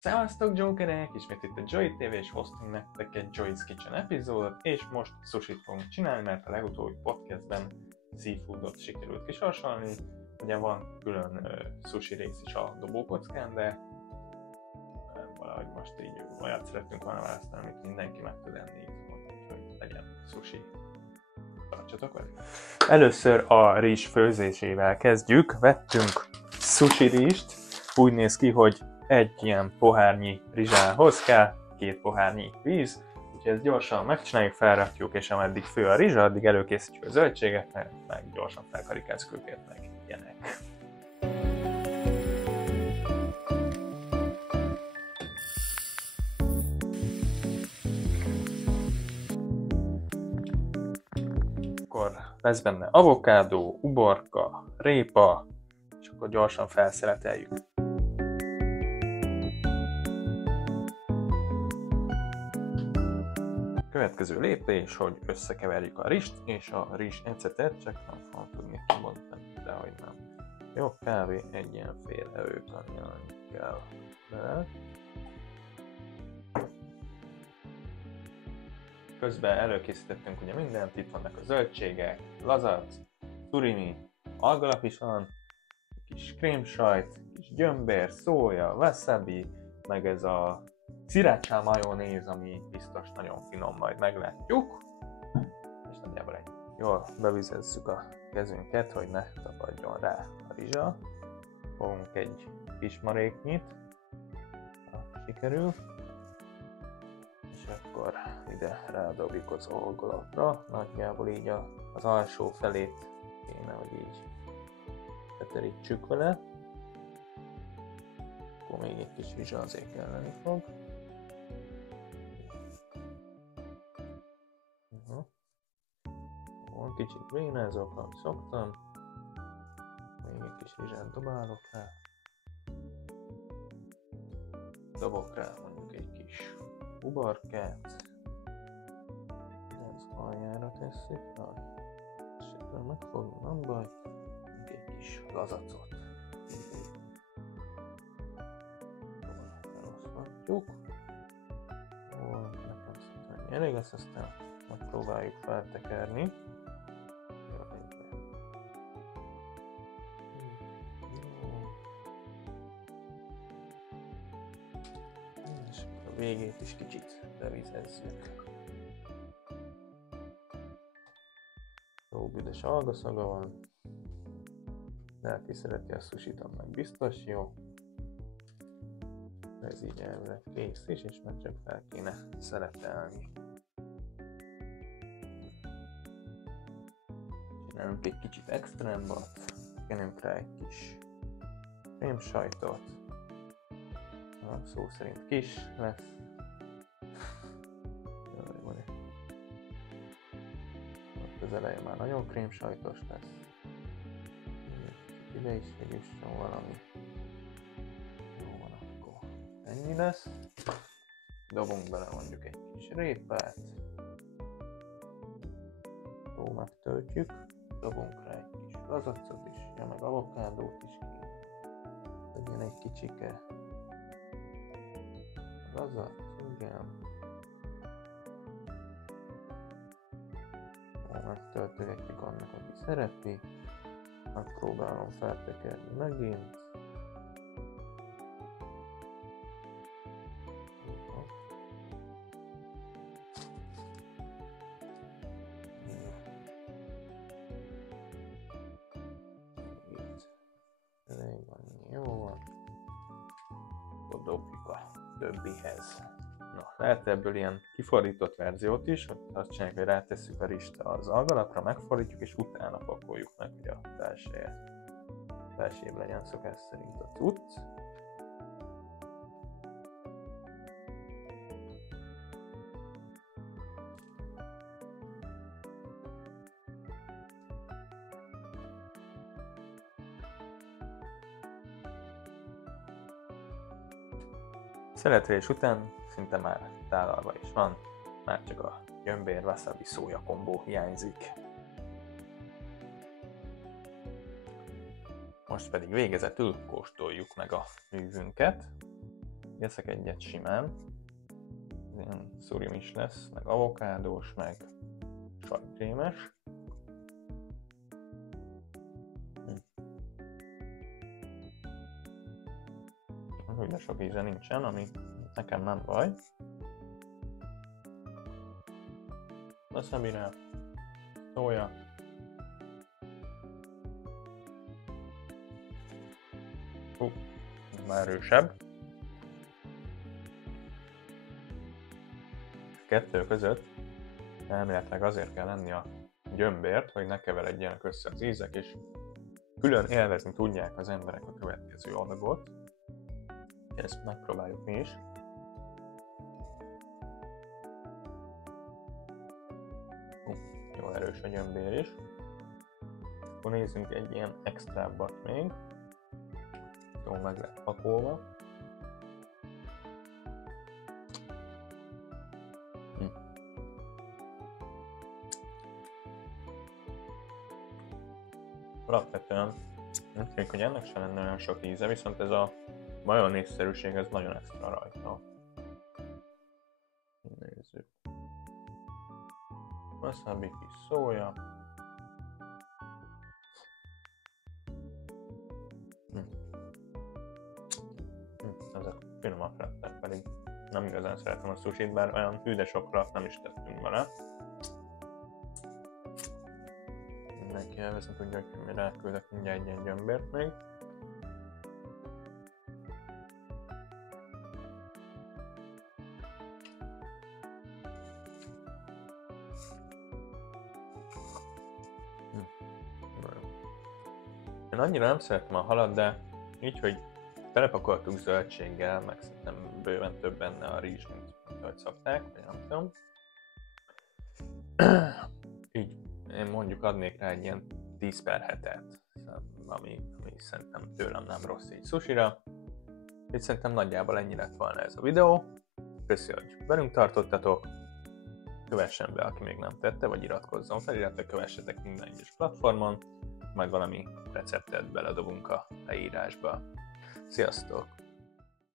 Szevasztok Jokerek! Ismét itt a Joy TV, és hoztunk nektek egy Joy's Kitchen epizódot, és most sushit fogunk csinálni, mert a legutóbbi podcastben seafoodot sikerült kisorsolni. Ugye van külön sushi rész is a dobókockán, de valahogy most így olyat szerettünk volna választani, amit mindenki meg tud enni, úgyhogy legyen sushi. Tartsatok velük! Először a rizs főzésével kezdjük. Vettünk sushi rizst, úgy néz ki, hogy egy ilyen pohárnyi rizsához kell 2 pohárnyi víz, úgyhogy ezt gyorsan megcsináljuk, felrakjuk, és ameddig fő a rizsa, addig előkészítjük a zöldséget, meg gyorsan felkarikázzuk őket, meg ilyenek. Akkor lesz benne avokádó, uborka, répa, és akkor gyorsan felszeleteljük. Következő lépés, hogy összekeverjük a rizst és a rizs ecetet, csak nem fogom tudni kibontani, de hogy nem. Jó, kb. Egy ilyen fél evőkannyal kell bele. Közben előkészítettünk ugye mindent, itt vannak a zöldségek, lazac, surimi, algalap is van, kis krémsajt, kis gyömbér, szója, wasabi, meg ez a sriracha majonéz, ami biztos nagyon finom, majd meglátjuk. És nagyjából egy. Jól bevizezzük a kezünket, hogy ne tapadjon rá a rizsa. Fogunk egy kis maréknyit, ha sikerül. És akkor ide rádobjuk az algalapra. Nagyjából így az alsó felét kéne, hogy így beterítsük vele. Akkor még egy kis rizsa azért kelleni fog. Kicsit vénázok, ahogy szoktam. Még egy kis rizsát dobálok rá. Dobok rá mondjuk egy kis uborkát. Ez aljára tesszük. Esetleg megfogni, nem baj. Még egy kis lazacot. Feloszlatjuk. Nekem szerintem elég lesz, aztán megpróbáljuk feltekerni. És a végét is kicsit bevizezzük. Jó büdös algaszaga van. De aki szereti a sushit, meg biztos jó. Ez így elvileg kész is, és már csak fel kéne szeletelni. Csinálunk egy kicsit extrámbat, kenünk rá egy kis krémsajtot. Szó szerint kis lesz. Az eleje már nagyon krémsajtos lesz. Ide is jusson valami. Jó van, akkor ennyi lesz. Dobunk bele mondjuk egy kis répát. Jó, megtöltjük. Dobunk rá egy kis lazacot is, ja, meg avokádót is kéne. Legyen egy kicsike lazac, igen. Megtöltögetjük annak, aki szereti. Megpróbálom feltekerni megint. Jó van. Akkor dobjuk a többihez. Na, lehet ebből ilyen kifordított verziót is, hogy azt csináljuk, hogy rátesszük a rizst az algalapra, megfordítjuk, és utána pakoljuk meg, hogy a belsejébb legyen szokás szerint a cucc. Szeletelés után szinte már tálalva is van, már csak a gyömbér wasabi szója kombó hiányzik. Most pedig végezetül kóstoljuk meg a művünket. eszek egyet simán. Ilyen szurium is lesz, meg avokádós, meg sajtkrémes. De sok íze nincsen, ami nekem nem baj. Wasabi-re, szója. Már erősebb. Kettő között elméletileg azért kell lenni a gyömbért, hogy ne keveredjenek össze az ízek, és külön élvezni tudják az emberek a következő adagot. Ezt megpróbáljuk mi is. Jó erős a gyömbér is. Akkor nézzünk egy ilyen extrábbat még. Jó meg lett pakolva. Alapvetően nem tűnik, hogy ennek sem lenne olyan sok íze, viszont ez a majonézszerűség, ez nagyon extra rajta. Nézzük. Wasabi, kis szója. Ezek finomak lettek, pedig nem igazán szeretem a sushit, bár olyan hű, de sokra nem is tettünk vele. Mindenki elvezni tudja, hogy mi ráküldök mindjárt egy ilyen gyömbért még. Én annyira nem szeretem a halat, de így, hogy telepakoltuk zöldséggel, meg szerintem bőven több benne a rizs, mint ahogy szokták, vagy nem tudom. Így én mondjuk adnék rá egy ilyen 10/7-et, ami szerintem tőlem nem rossz így sushira. Így szerintem nagyjából ennyi lett volna ez a videó. Köszönöm, hogy velünk tartottatok. Kövessen be, aki még nem tette, vagy iratkozzon fel, illetve kövessetek minden egyes platformon, majd valami receptet beledobunk a leírásba. Sziasztok!